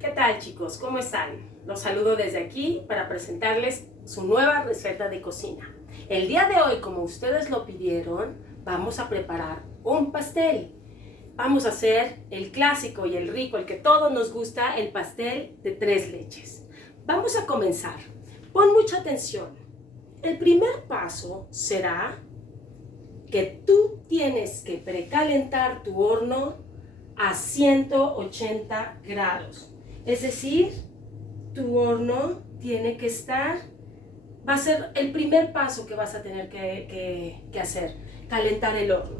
¿Qué tal, chicos? ¿Cómo están? Los saludo desde aquí para presentarles su nueva receta de cocina. El día de hoy, como ustedes lo pidieron, vamos a preparar un pastel. Vamos a hacer el clásico y el rico, el que todos nos gusta, el pastel de 3 leches. Vamos a comenzar. Pon mucha atención. El primer paso será que tú tienes que precalentar tu horno a 180 grados. Es decir, tu horno tiene que estar, va a ser el primer paso que vas a tener que hacer, calentar el horno.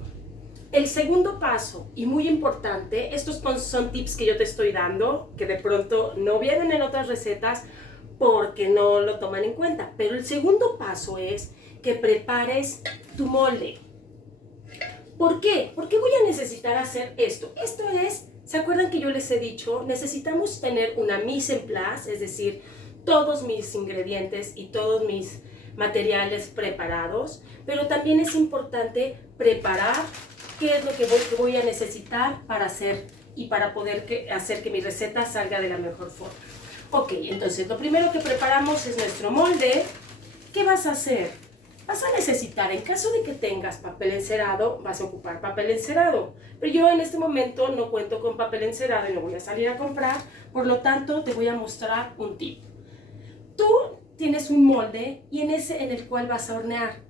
El segundo paso, y muy importante, estos son tips que yo te estoy dando, que de pronto no vienen en otras recetas porque no lo toman en cuenta, pero el segundo paso es que prepares tu molde. ¿Por qué? ¿Por qué voy a necesitar hacer esto? Esto es, ¿se acuerdan que yo les he dicho? Necesitamos tener una mise en place, es decir, todos mis ingredientes y todos mis materiales preparados, pero también es importante preparar qué es lo que voy a necesitar para hacer y para poder hacer que mi receta salga de la mejor forma. Ok, entonces lo primero que preparamos es nuestro molde. ¿Qué vas a hacer? Vas a necesitar, en caso de que tengas papel encerado, vas a ocupar papel encerado. Pero yo en este momento no cuento con papel encerado y no voy a salir a comprar, por lo tanto te voy a mostrar un tip. Tú tienes un molde y en el cual vas a hornear.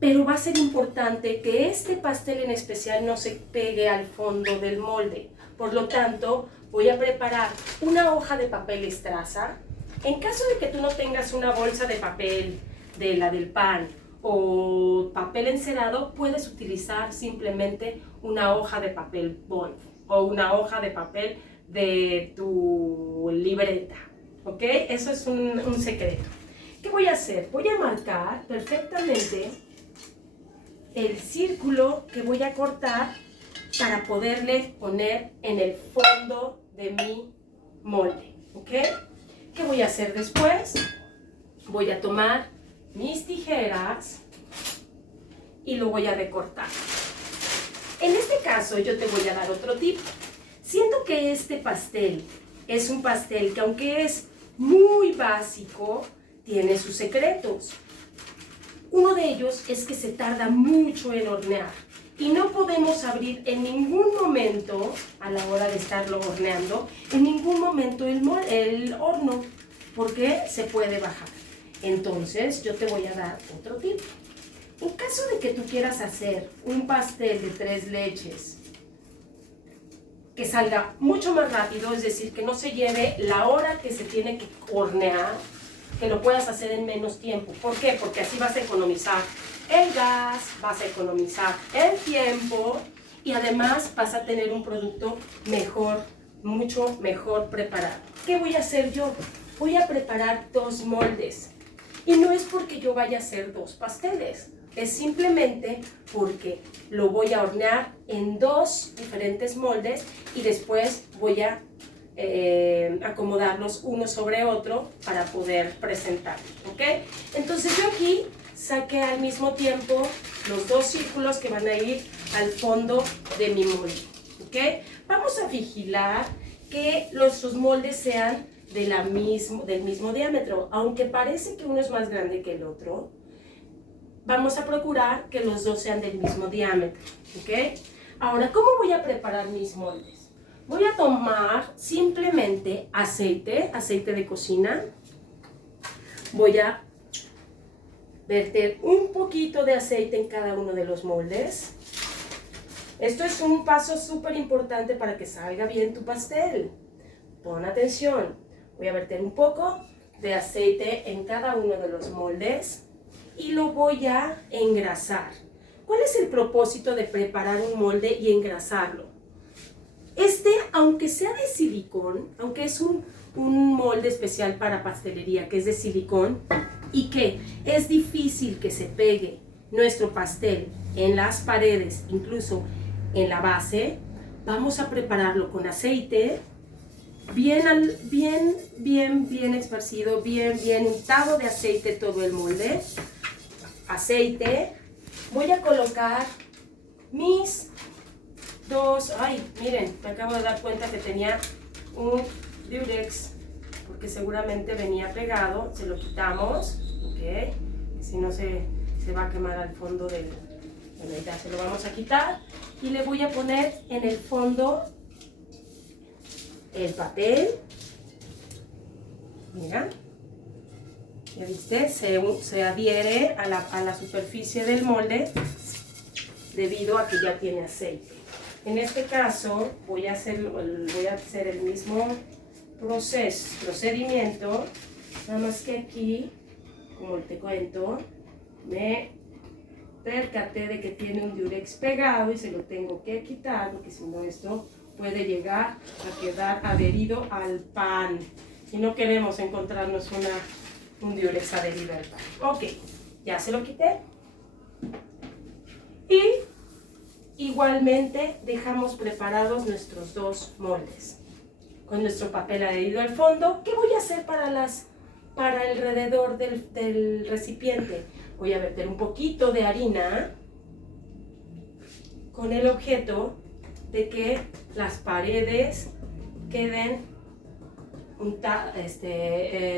Pero va a ser importante que este pastel en especial no se pegue al fondo del molde. Por lo tanto, voy a preparar una hoja de papel estraza. En caso de que tú no tengas una bolsa de papel de la del pan o papel encerado, puedes utilizar simplemente una hoja de papel bond o una hoja de papel de tu libreta, ¿ok? Eso es un secreto. ¿Qué voy a hacer? Voy a marcar perfectamente el círculo que voy a cortar para poderle poner en el fondo de mi molde, ¿ok? ¿Qué voy a hacer después? Voy a tomar mis tijeras y lo voy a recortar. En este caso yo te voy a dar otro tip. Siento que este pastel es un pastel que, aunque es muy básico, tiene sus secretos. Uno de ellos es que se tarda mucho en hornear y no podemos abrir en ningún momento, a la hora de estarlo horneando, en ningún momento el horno, porque se puede bajar. Entonces yo te voy a dar otro tip. En caso de que tú quieras hacer un pastel de 3 leches que salga mucho más rápido, es decir, que no se lleve la hora que se tiene que hornear, que lo puedas hacer en menos tiempo. ¿Por qué? Porque así vas a economizar el gas, vas a economizar el tiempo y además vas a tener un producto mejor, mucho mejor preparado. ¿Qué voy a hacer yo? Voy a preparar 2 moldes. Y no es porque yo vaya a hacer 2 pasteles, es simplemente porque lo voy a hornear en 2 diferentes moldes y después voy a acomodarlos uno sobre otro para poder presentarlos, ¿ok? Entonces yo aquí saqué al mismo tiempo los 2 círculos que van a ir al fondo de mi molde, ¿ok? Vamos a vigilar que los moldes sean del mismo diámetro, aunque parece que uno es más grande que el otro, vamos a procurar que los 2 sean del mismo diámetro, ¿ok? Ahora, ¿cómo voy a preparar mis moldes? Voy a tomar simplemente aceite de cocina, voy a verter un poquito de aceite en cada uno de los moldes. Esto es un paso súper importante para que salga bien tu pastel. Pon atención. Voy a verter un poco de aceite en cada uno de los moldes y lo voy a engrasar. ¿Cuál es el propósito de preparar un molde y engrasarlo? Aunque sea de silicón, aunque es un molde especial para pastelería que es de silicón y que es difícil que se pegue nuestro pastel en las paredes, incluso en la base, vamos a prepararlo con aceite bien esparcido, bien untado de aceite todo el molde. Aceite. Voy a colocar mis 2, miren, me acabo de dar cuenta que tenía un Durex, porque seguramente venía pegado. Se lo quitamos, ¿ok? Si no se va a quemar al fondo del... Bueno, ya se lo vamos a quitar. Y le voy a poner en el fondo el papel. Mira. ¿Ya viste? Se adhiere a la superficie del molde debido a que ya tiene aceite. En este caso voy a hacer el mismo procedimiento, nada más que aquí, como te cuento, me percaté de que tiene un Durex pegado y se lo tengo que quitar porque si no esto puede llegar a quedar adherido al pan y no queremos encontrarnos un Durex adherido al pan. Ok, ya se lo quité y igualmente dejamos preparados nuestros dos moldes con nuestro papel adherido al fondo. ¿Qué voy a hacer para alrededor del recipiente? Voy a verter un poquito de harina con el objeto de que las paredes queden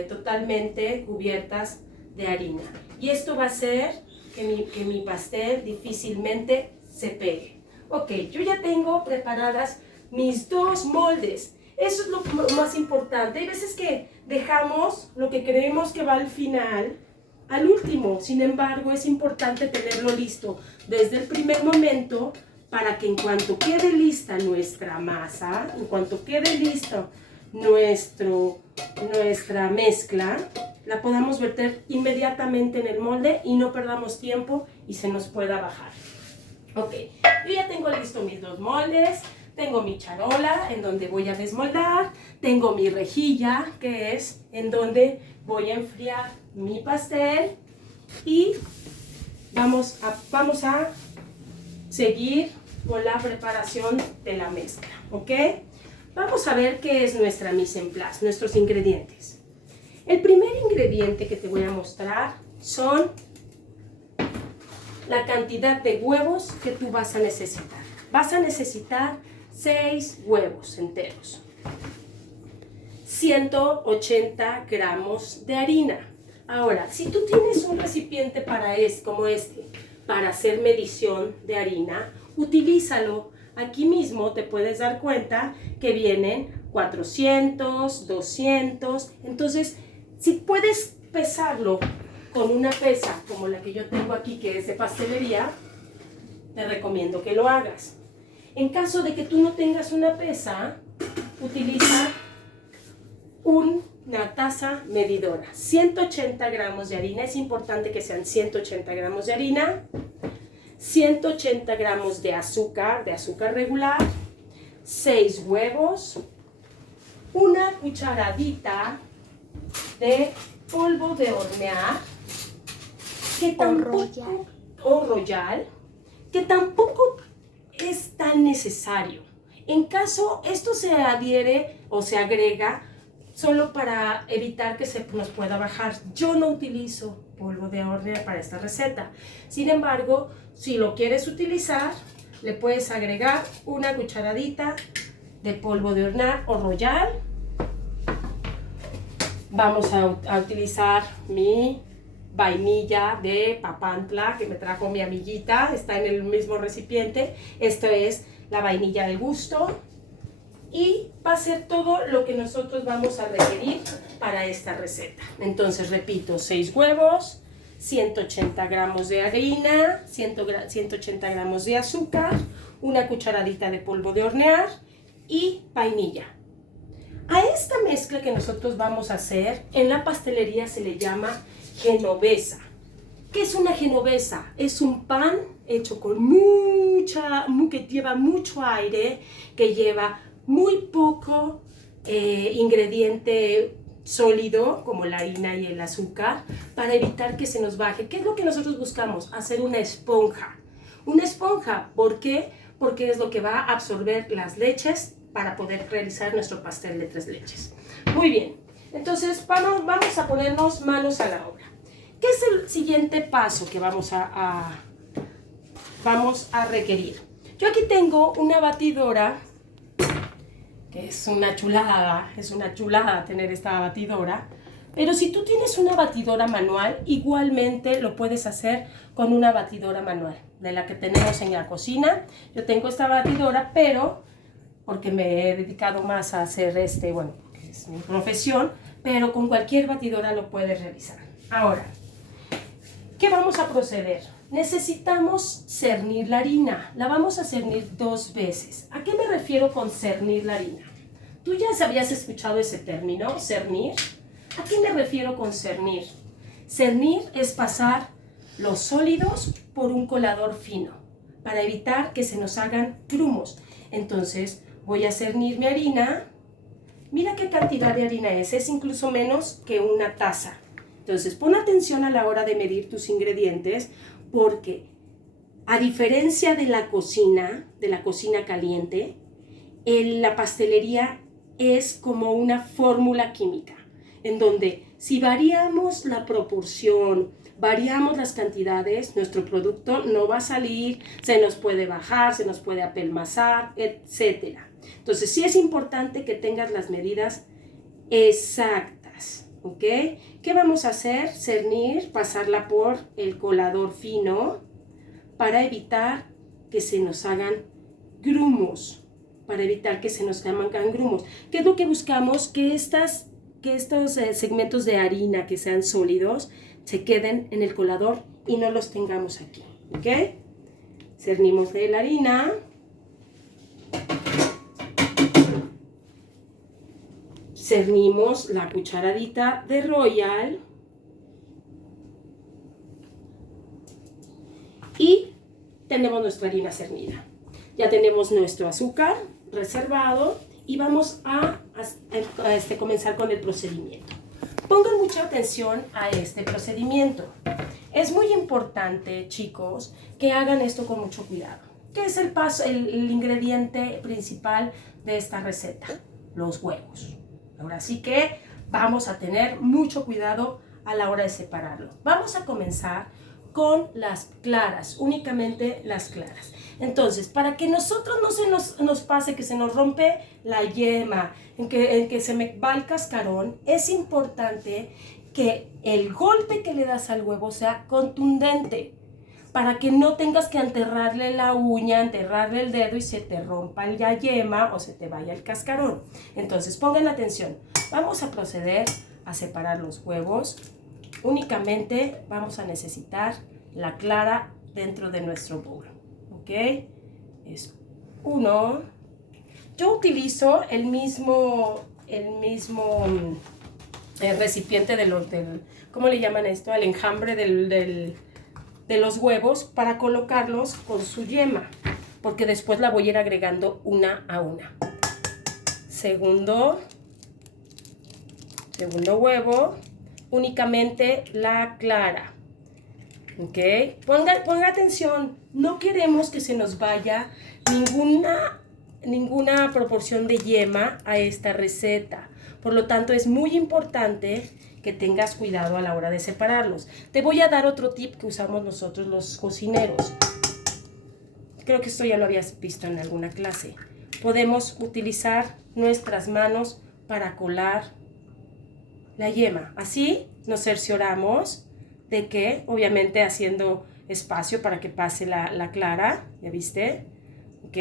totalmente cubiertas de harina. Y esto va a hacer que mi pastel difícilmente se pegue. Ok, yo ya tengo preparadas mis dos moldes. Eso es lo más importante. Hay veces que dejamos lo que creemos que va al final, al último. Sin embargo, es importante tenerlo listo desde el primer momento para que en cuanto quede lista nuestra masa, en cuanto quede lista nuestra mezcla, la podamos verter inmediatamente en el molde y no perdamos tiempo y se nos pueda bajar. Ok, yo ya tengo listo mis dos moldes. Tengo mi charola en donde voy a desmoldar, tengo mi rejilla que es en donde voy a enfriar mi pastel y vamos a seguir con la preparación de la mezcla, ¿ok? Vamos a ver qué es nuestra mise en place, nuestros ingredientes. El primer ingrediente que te voy a mostrar son la cantidad de huevos que tú vas a necesitar. Vas a necesitar 6 huevos enteros, 180 gramos de harina. Ahora, si tú tienes un recipiente como este, para hacer medición de harina, utilízalo. Aquí mismo te puedes dar cuenta que vienen 400, 200. Entonces, si puedes pesarlo con una pesa como la que yo tengo aquí, que es de pastelería, te recomiendo que lo hagas. En caso de que tú no tengas una pesa, utiliza una taza medidora. 180 gramos de harina, es importante que sean 180 gramos de harina, 180 gramos de azúcar regular, 6 huevos, una cucharadita de polvo de hornear, o royal, que tampoco es tan necesario. En caso, esto se adhiere o se agrega solo para evitar que se nos pueda bajar. Yo no utilizo polvo de hornear para esta receta. Sin embargo, si lo quieres utilizar, le puedes agregar una cucharadita de polvo de hornear o royal. Vamos a utilizar mi vainilla de Papantla que me trajo mi amiguita, está en el mismo recipiente. Esto es la vainilla de gusto y va a ser todo lo que nosotros vamos a requerir para esta receta. Entonces repito, 6 huevos, 180 gramos de harina, 180 gramos de azúcar, una cucharadita de polvo de hornear y vainilla. A esta mezcla que nosotros vamos a hacer, en la pastelería se le llama genovesa. ¿Qué es una genovesa? Es un pan hecho con que lleva mucho aire, que lleva muy poco ingrediente sólido, como la harina y el azúcar, para evitar que se nos baje. ¿Qué es lo que nosotros buscamos? Hacer una esponja. Una esponja, ¿por qué? Porque es lo que va a absorber las leches para poder realizar nuestro pastel de 3 leches. Muy bien, entonces vamos a ponernos manos a la obra. ¿Qué es el siguiente paso que vamos a requerir? Yo aquí tengo una batidora que es una chulada tener esta batidora. Pero si tú tienes una batidora manual, igualmente lo puedes hacer con una batidora manual, de la que tenemos en la cocina. Yo tengo esta batidora, pero porque me he dedicado más a hacer bueno, porque es mi profesión, pero con cualquier batidora lo puedes realizar. Ahora, ¿qué vamos a proceder? Necesitamos cernir la harina. La vamos a cernir 2 veces. ¿A qué me refiero con cernir la harina? ¿Tú ya habías escuchado ese término, cernir? ¿A qué me refiero con cernir? Cernir es pasar los sólidos por un colador fino para evitar que se nos hagan grumos. Entonces voy a cernir mi harina. Mira qué cantidad de harina es incluso menos que una taza. Entonces pon atención a la hora de medir tus ingredientes, porque a diferencia de la cocina caliente, la pastelería es como una fórmula química, en donde si variamos la proporción, variamos las cantidades, nuestro producto no va a salir, se nos puede bajar, se nos puede apelmazar, etc. Entonces sí es importante que tengas las medidas exactas, ¿ok? ¿Qué vamos a hacer? Cernir, pasarla por el colador fino para evitar que se nos hagan grumos, ¿Qué es lo que buscamos? Que estos segmentos de harina que sean sólidos se queden en el colador y no los tengamos aquí, ¿ok? Cernimos de la harina. Cernimos la cucharadita de Royal. Y tenemos nuestra harina cernida. Ya tenemos nuestro azúcar reservado y vamos a comenzar con el procedimiento. Pongan mucha atención a este procedimiento. Es muy importante, chicos, que hagan esto con mucho cuidado. ¿Qué es el ingrediente principal de esta receta? Los huevos. Ahora sí que vamos a tener mucho cuidado a la hora de separarlo. Vamos a comenzar con las claras, únicamente las claras. Entonces, para que nosotros no nos pase que se nos rompe la yema, en que se me va el cascarón, es importante que el golpe que le das al huevo sea contundente, para que no tengas que enterrarle la uña, enterrarle el dedo y se te rompa la yema o se te vaya el cascarón. Entonces, pongan atención. Vamos a proceder a separar los huevos. Únicamente vamos a necesitar la clara dentro de nuestro bowl, ¿ok? Es uno. Yo utilizo el mismo recipiente ¿cómo le llaman esto? Al enjambre de los huevos para colocarlos con su yema, porque después la voy a ir agregando una a una. Segundo huevo, únicamente la clara, ¿ok? Ponga atención, no queremos que se nos vaya ninguna proporción de yema a esta receta. Por lo tanto, es muy importante que tengas cuidado a la hora de separarlos. Te voy a dar otro tip que usamos nosotros los cocineros. Creo que esto ya lo habías visto en alguna clase. Podemos utilizar nuestras manos para colar la yema. Así nos cercioramos de que, obviamente haciendo espacio para que pase la clara, ¿ya viste? ¿Ok?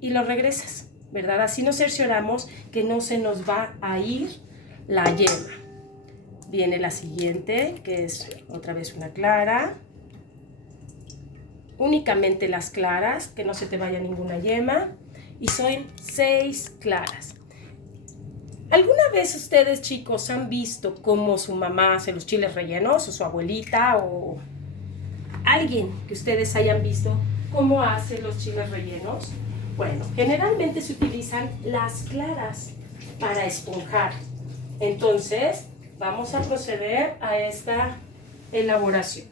Y lo regresas, ¿verdad? Así nos cercioramos que no se nos va a ir la yema. Viene la siguiente, que es otra vez una clara. Únicamente las claras, que no se te vaya ninguna yema. Y son 6 claras. ¿Alguna vez ustedes, chicos, han visto cómo su mamá hace los chiles rellenos, o su abuelita, o alguien que ustedes hayan visto cómo hace los chiles rellenos? Bueno, generalmente se utilizan las claras para esponjar. Entonces, vamos a proceder a esta elaboración.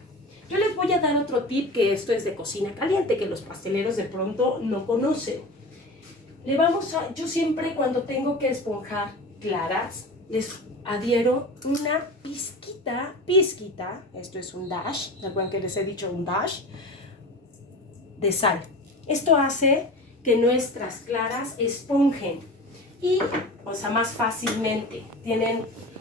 Yo les voy a dar otro tip, que esto es de cocina caliente, que los pasteleros de pronto no conocen. Yo siempre, cuando tengo que esponjar claras, les adhiero una pizquita, esto es un dash, ¿recuerdan que les he dicho un dash? De sal. Esto hace que nuestras claras esponjen. y, o sea, más fácilmente.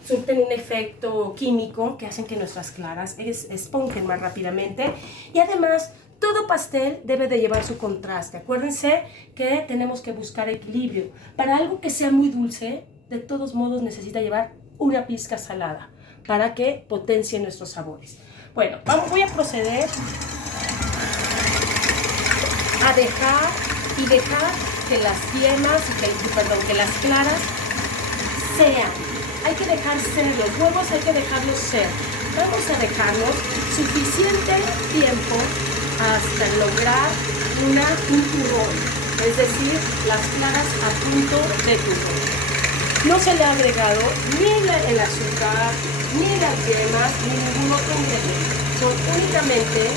Surten un efecto químico que hacen que nuestras claras esponjen más rápidamente. Y además, todo pastel debe de llevar su contraste. Acuérdense que tenemos que buscar equilibrio. Para algo que sea muy dulce, de todos modos necesita llevar una pizca salada para que potencie nuestros sabores. Bueno, voy a proceder a dejar que las yemas que las claras sean. Hay que dejar ser los huevos, hay que dejarlos ser. Vamos a dejarlos suficiente tiempo hasta lograr un turrón, es decir, las claras a punto de turrón. No se le ha agregado ni el azúcar, ni las yemas, ni ningún otro ingrediente. Son únicamente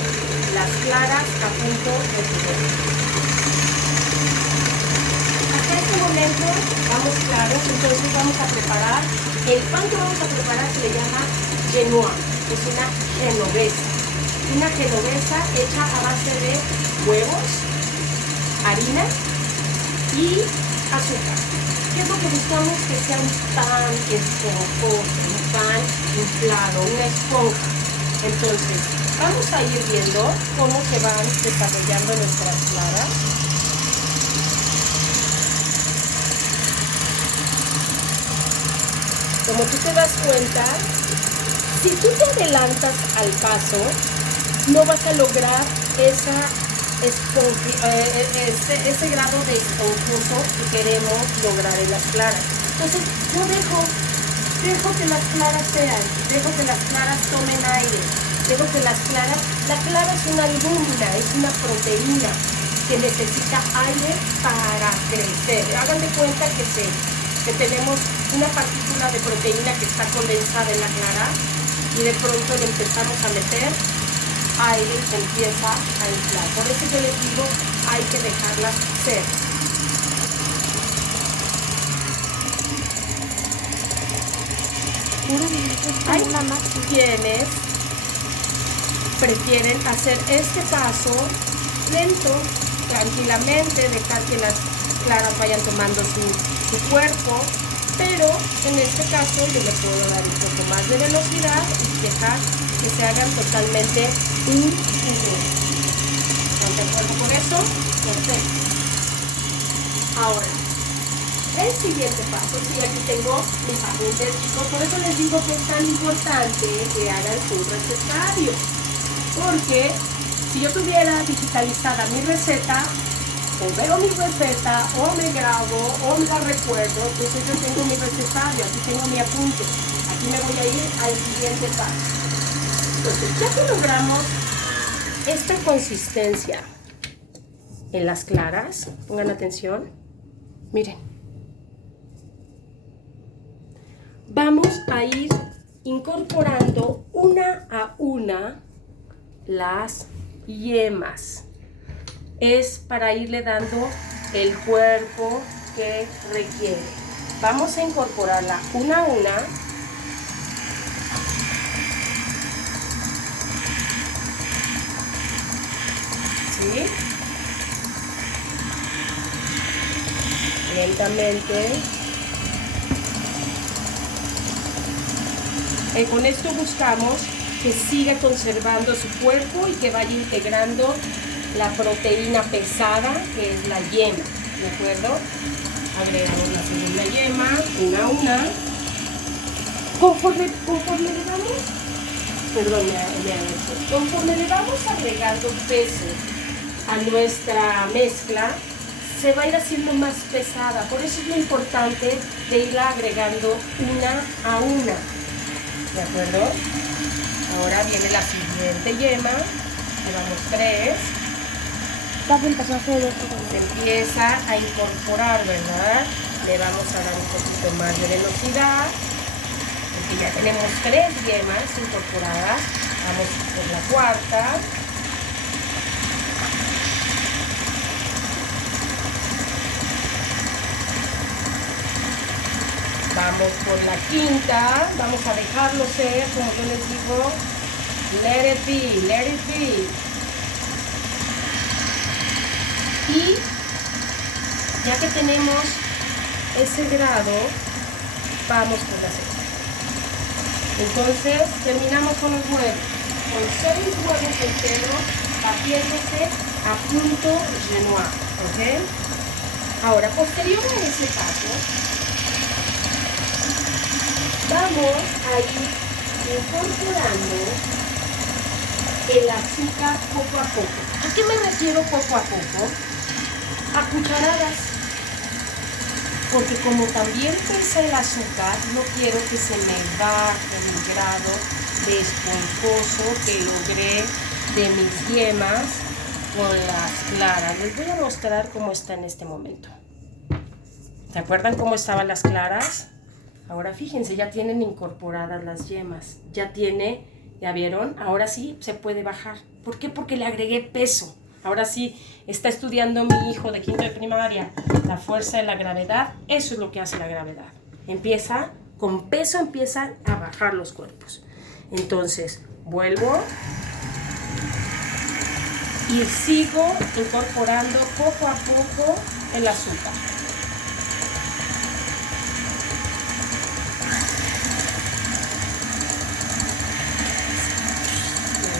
las claras a punto de turrón. Hasta este momento vamos claros, entonces vamos a preparar. El pan que vamos a preparar se le llama genoa, es una genovesa. Una genovesa hecha a base de huevos, harina y azúcar. ¿Qué es lo que buscamos? Que sea un pan esponjoso, un pan inflado, una esponja. Entonces, vamos a ir viendo cómo se van desarrollando nuestras claras. Como tú te das cuenta, si tú te adelantas al paso, no vas a lograr ese grado de esponjoso que queremos lograr en las claras. Entonces yo dejo que las claras sean, dejo que las claras tomen aire, la clara es una albúmina, es una proteína que necesita aire para crecer. Hagan de cuenta que tenemos una partícula de proteína que está condensada en la clara y de pronto le empezamos a meter aire y se empieza a inflar. Por eso yo les digo, hay que dejarlas ser. Hay quienes prefieren hacer este paso lento, tranquilamente, dejar que las claras vayan tomando su cuerpo, pero en este caso yo le puedo dar un poco más de velocidad y dejar que se hagan totalmente un jugo. ¿Están de acuerdo con eso? Perfecto. Ahora, el siguiente paso, sí, aquí tengo mis apuntes, chicos, por eso les digo que es tan importante que hagan su recetario, porque si yo tuviera digitalizada mi receta, o veo mi receta, o me grabo, o me la recuerdo, entonces yo tengo mi recetario, aquí tengo mi apunte, aquí me voy a ir al siguiente paso. Entonces, ya que logramos esta consistencia en las claras, pongan atención, miren, vamos a ir incorporando una a una las yemas. Es para irle dando el cuerpo que requiere. Vamos a incorporarla una a una. ¿Sí? Lentamente. Con esto buscamos que siga conservando su cuerpo y que vaya integrando la proteína pesada, que es la yema, ¿de acuerdo? Agregamos la segunda yema, una a una. Conforme le vamos agregando peso a nuestra mezcla, se va a ir haciendo más pesada. Por eso es lo importante de irla agregando una a una, ¿de acuerdo? Ahora viene la siguiente yema, llevamos 3. Se empieza a incorporar, ¿verdad? Le vamos a dar un poquito más de velocidad, porque ya tenemos 3 yemas incorporadas. Vamos por la cuarta. Vamos por la quinta. Vamos a dejarlo ser, como yo les digo, let it be, let it be. Y ya que tenemos ese grado, vamos por la sexta. Entonces, terminamos con los huevos. Con 6 huevos enteros, batiéndose a punto genois, ¿ok? Ahora, posterior a ese paso, vamos a ir incorporando el azúcar poco a poco. ¿A qué me refiero poco a poco? A cucharadas. Porque como también pesa el azúcar, no quiero que se me baje el grado de esponjoso que logré de mis yemas con las claras. Les voy a mostrar cómo está en este momento. ¿Se acuerdan cómo estaban las claras? Ahora fíjense, ya tienen incorporadas las yemas. Ya vieron, ahora sí se puede bajar. ¿Por qué? Porque le agregué peso. Ahora sí está estudiando mi hijo de quinto de primaria la fuerza de la gravedad. Eso es lo que hace la gravedad. Con peso empiezan a bajar los cuerpos. Entonces, vuelvo y sigo incorporando poco a poco el azúcar.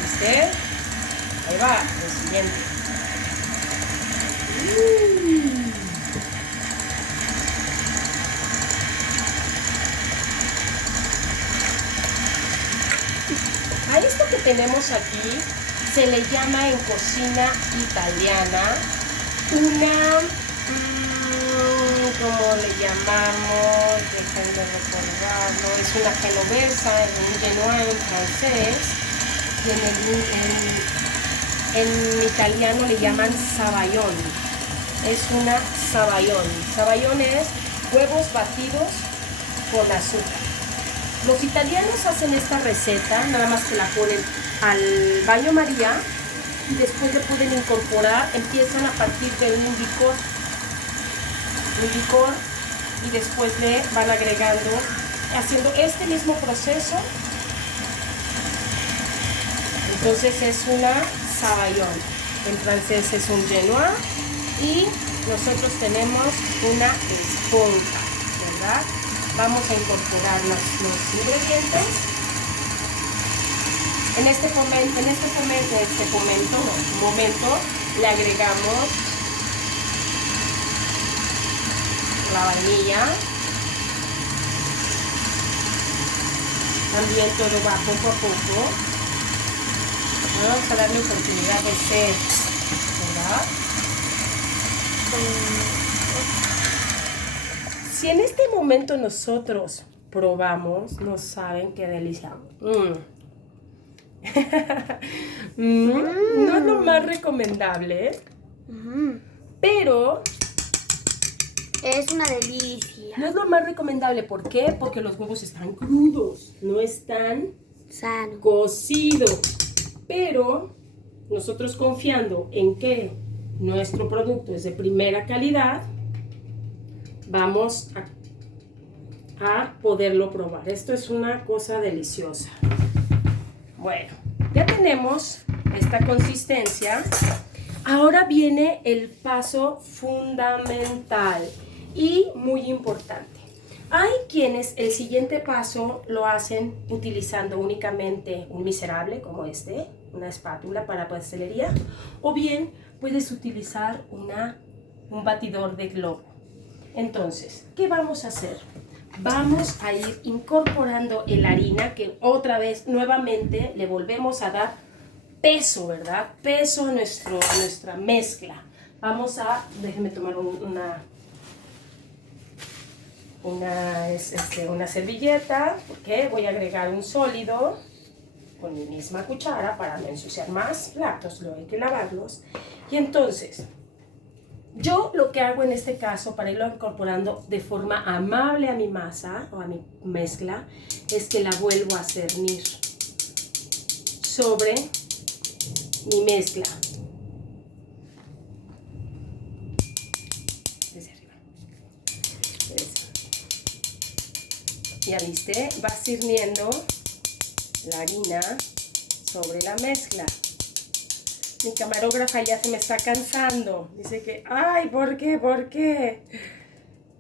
¿Viste? Ahí va, lo siguiente. A esto que tenemos aquí se le llama en cocina italiana una, ¿cómo le llamamos? Déjenme recordarlo, es una genovesa, un genois en francés, y en italiano le llaman sabaion. Es una sabaion. Sabaion es huevos batidos con azúcar. Los italianos hacen esta receta, nada más que la ponen al baño María y después le pueden incorporar, empiezan a partir de un licor y después le van agregando, haciendo este mismo proceso. Entonces es una sabaion. En francés es un genois y nosotros tenemos una esponja, ¿verdad? Vamos a incorporar los ingredientes. En este momento le agregamos la vainilla. También todo va poco a poco. Vamos a darle oportunidad de ser, ¿verdad? Si en este momento nosotros probamos, no saben qué delicia. No es lo más recomendable, pero es una delicia. No es lo más recomendable. ¿Por qué? Porque los huevos están crudos, no están sanos, cocidos. Pero nosotros confiando en que nuestro producto es de primera calidad, vamos a poderlo probar. Esto es una cosa deliciosa. Bueno, ya tenemos esta consistencia. Ahora viene el paso fundamental y muy importante. Hay quienes el siguiente paso lo hacen utilizando únicamente un miserable como este, una espátula para pastelería, o bien puedes utilizar un batidor de globo. Entonces, ¿qué vamos a hacer? Vamos a ir incorporando la harina, que otra vez, nuevamente, le volvemos a dar peso, ¿verdad? Peso a nuestra mezcla. Vamos a, déjenme tomar una servilleta, porque voy a agregar un sólido con mi misma cuchara para no ensuciar más platos, luego hay que lavarlos. Y entonces, yo lo que hago en este caso, para irlo incorporando de forma amable a mi masa o a mi mezcla, es que la vuelvo a cernir sobre mi mezcla. Desde arriba. Eso. Ya viste, va sirviendo la harina sobre la mezcla. Mi camarógrafa ya se me está cansando. Dice que, ay, ¿por qué? ¿Por qué?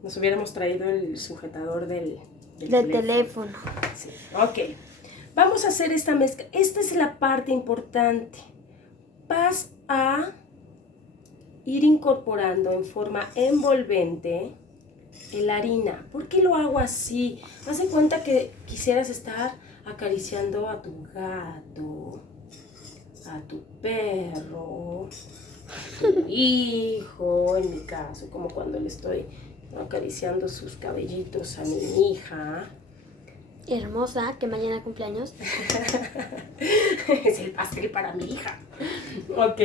Nos hubiéramos traído el sujetador del teléfono. Sí. Ok. Vamos a hacer esta mezcla. Esta es la parte importante. Vas a ir incorporando en forma envolvente la harina. ¿Por qué lo hago así? Haz de cuenta que quisieras estar acariciando a tu gato, a tu perro, a tu hijo, en mi caso, como cuando le estoy acariciando sus cabellitos a mi hija. Hermosa, que mañana cumpleaños. Es el pastel para mi hija. Ok.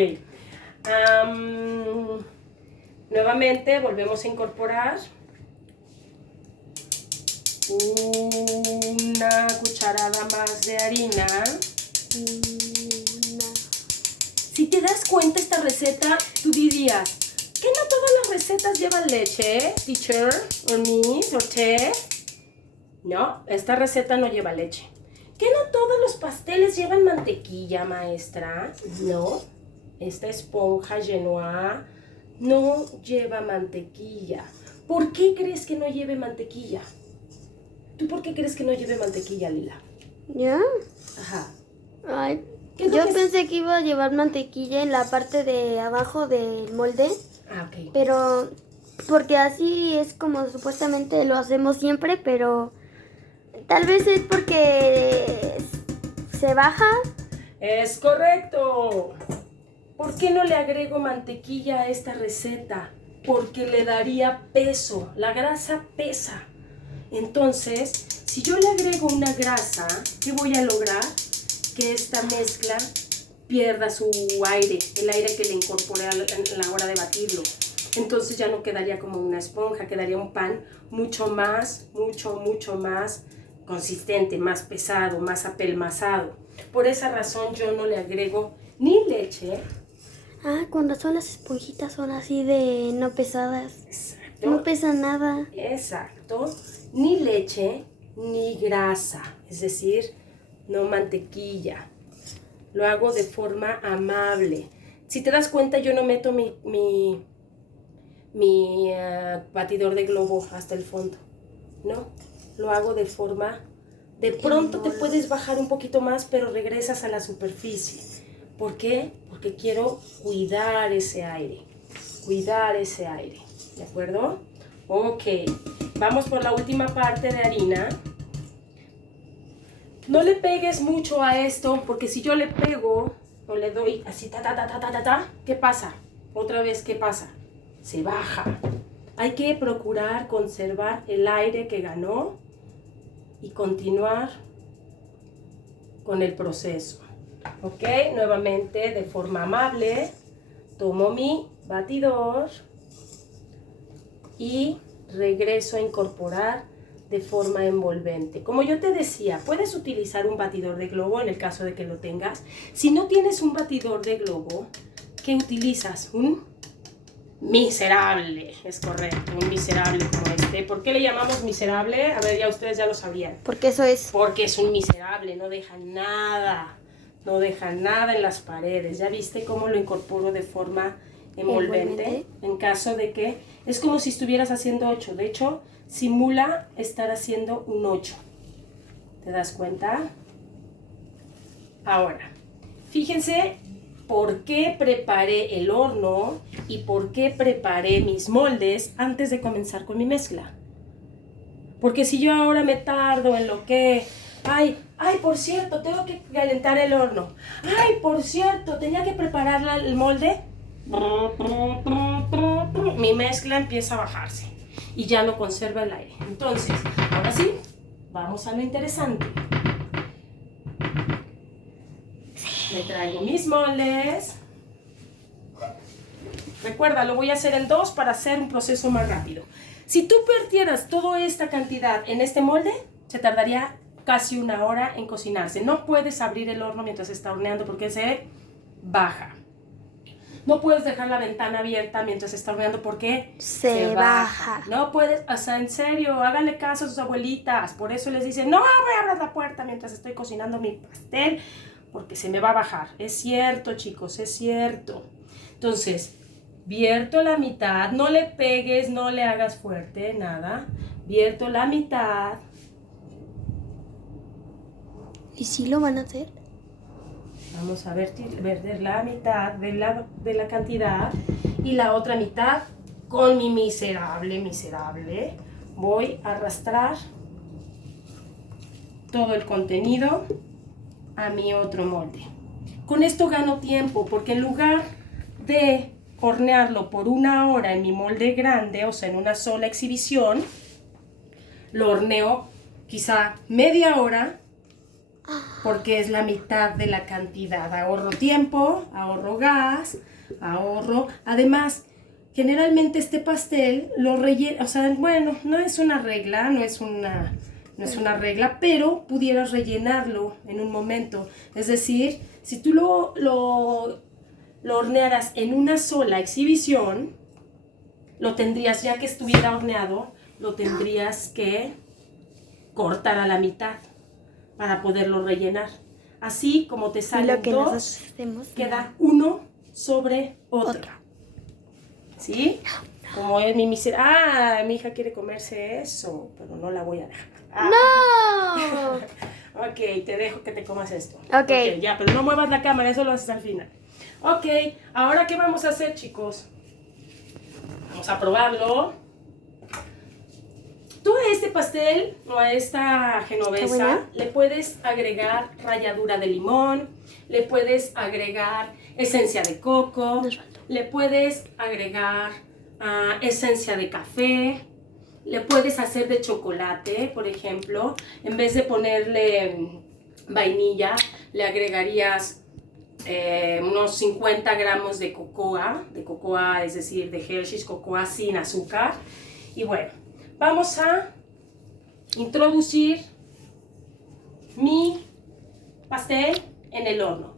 Nuevamente volvemos a incorporar una cucharada más de harina. Si te das cuenta, esta receta, tú dirías, ¿que no todas las recetas llevan leche, teacher, o miss, o chef? No, esta receta no lleva leche. ¿Que no todos los pasteles llevan mantequilla, maestra? No, esta esponja Genoa no lleva mantequilla. ¿Por qué crees que no lleve mantequilla? ¿Tú por qué crees que no lleve mantequilla, Lila? ¿Ya? Ajá. Ay, ¿Qué es lo yo que pensé que iba a llevar mantequilla en la parte de abajo del molde, ok. pero porque así es como supuestamente lo hacemos siempre, pero tal vez es porque se baja. Es correcto. ¿Por qué no le agrego mantequilla a esta receta? Porque le daría peso. La grasa pesa. Entonces, si yo le agrego una grasa, ¿qué voy a lograr? Que esta mezcla pierda su aire, el aire que le incorporé a la hora de batirlo. Entonces ya no quedaría como una esponja, quedaría un pan mucho más consistente, más pesado, más apelmazado. Por esa razón yo no le agrego ni leche. Ah, con razón las esponjitas son así de no pesadas. Exacto. No pesan nada. Exacto. Ni leche ni grasa, es decir, no mantequilla. Lo hago de forma amable. Si te das cuenta, yo no meto mi batidor de globo hasta el fondo. No, lo hago de forma... De pronto te puedes bajar un poquito más, pero regresas a la superficie. ¿Por qué? Porque quiero cuidar ese aire. Cuidar ese aire. ¿De acuerdo? Ok. Vamos por la última parte de harina. No le pegues mucho a esto, porque si yo le pego o le doy así, ¿qué pasa? Otra vez, ¿qué pasa? Se baja. Hay que procurar conservar el aire que ganó y continuar con el proceso. Ok, nuevamente de forma amable, tomo mi batidor y regreso a incorporar de forma envolvente. Como yo te decía, puedes utilizar un batidor de globo en el caso de que lo tengas. Si no tienes un batidor de globo, ¿qué utilizas? Un miserable, es correcto, un miserable como este. ¿Por qué le llamamos miserable? A ver, ya ustedes ya lo sabían. Porque eso es. Porque es un miserable, no deja nada en las paredes. ¿Ya viste cómo lo incorporo de forma envolvente? En caso de que es como si estuvieras haciendo 8. De hecho, simula estar haciendo un 8. ¿Te das cuenta? Ahora, fíjense por qué preparé el horno y por qué preparé mis moldes antes de comenzar con mi mezcla. Porque si yo ahora me tardo en lo que... Ay, por cierto, tengo que calentar el horno. Ay, por cierto, tenía que preparar el molde. Mi mezcla empieza a bajarse y ya no conserva el aire. Entonces, ahora sí, vamos a lo interesante. Me traigo mis moldes. Recuerda, lo voy a hacer en 2 para hacer un proceso más rápido. Si tú vertieras toda esta cantidad en este molde, se tardaría casi 1 hora en cocinarse. No puedes abrir el horno mientras está horneando porque se baja. No puedes dejar la ventana abierta mientras está horneando porque se baja. No puedes, o sea, en serio, háganle caso a sus abuelitas. Por eso les dicen, no voy a abrir la puerta mientras estoy cocinando mi pastel porque se me va a bajar. Es cierto, chicos, es cierto. Entonces, Vierto la mitad, no le pegues, no le hagas fuerte, nada. Vierto la mitad. ¿Y si lo van a hacer? Vamos a verter la mitad de la cantidad y la otra mitad con mi miserable, voy a arrastrar todo el contenido a mi otro molde. Con esto gano tiempo porque en lugar de hornearlo por 1 hora en mi molde grande, o sea, en una sola exhibición, lo horneo quizá media hora porque es la mitad de la cantidad. Ahorro tiempo, ahorro gas, ahorro... Además, generalmente este pastel lo relleno, o sea, bueno, no es una regla, no es una regla, pero pudieras rellenarlo en un momento. Es decir, si tú lo hornearas en una sola exhibición, lo tendrías, ya que estuviera horneado, lo tendrías que cortar a la mitad para poderlo rellenar. Así como te salen lo que dos, nosotros hacemos, queda uno sobre otro. ¿Sí? Como es mi miseria. Ah, mi hija quiere comerse eso, pero no la voy a dejar. ¡No! Ok, te dejo que te comas esto. Ok. Ya, pero no muevas la cámara, eso lo haces al final. Ok, ahora ¿qué vamos a hacer, chicos? Vamos a probarlo. Tú a este pastel o a esta genovesa le puedes agregar ralladura de limón, le puedes agregar esencia de coco, le puedes agregar esencia de café, le puedes hacer de chocolate, por ejemplo. En vez de ponerle vainilla, le agregarías unos 50 gramos de cocoa, es decir, de Hershey's, cocoa sin azúcar. Y bueno, vamos a introducir mi pastel en el horno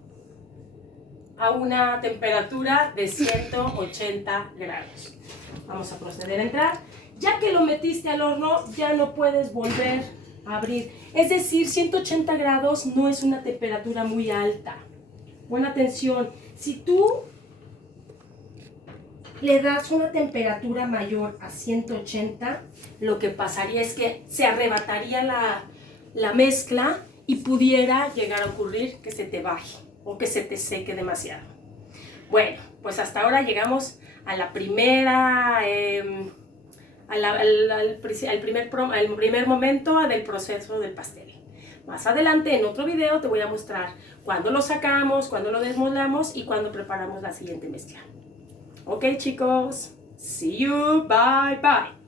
a una temperatura de 180 grados. Vamos a proceder a entrar. Ya que lo metiste al horno, ya no puedes volver a abrir. Es decir, 180 grados no es una temperatura muy alta. Buena atención. Si tú le das una temperatura mayor a 180, lo que pasaría es que se arrebataría la mezcla y pudiera llegar a ocurrir que se te baje o que se te seque demasiado. Bueno, pues hasta ahora llegamos a la primera, al primer momento del proceso del pastel. Más adelante en otro video te voy a mostrar cuándo lo sacamos, cuándo lo desmoldamos y cuándo preparamos la siguiente mezcla. Ok, chicos, see you, bye bye.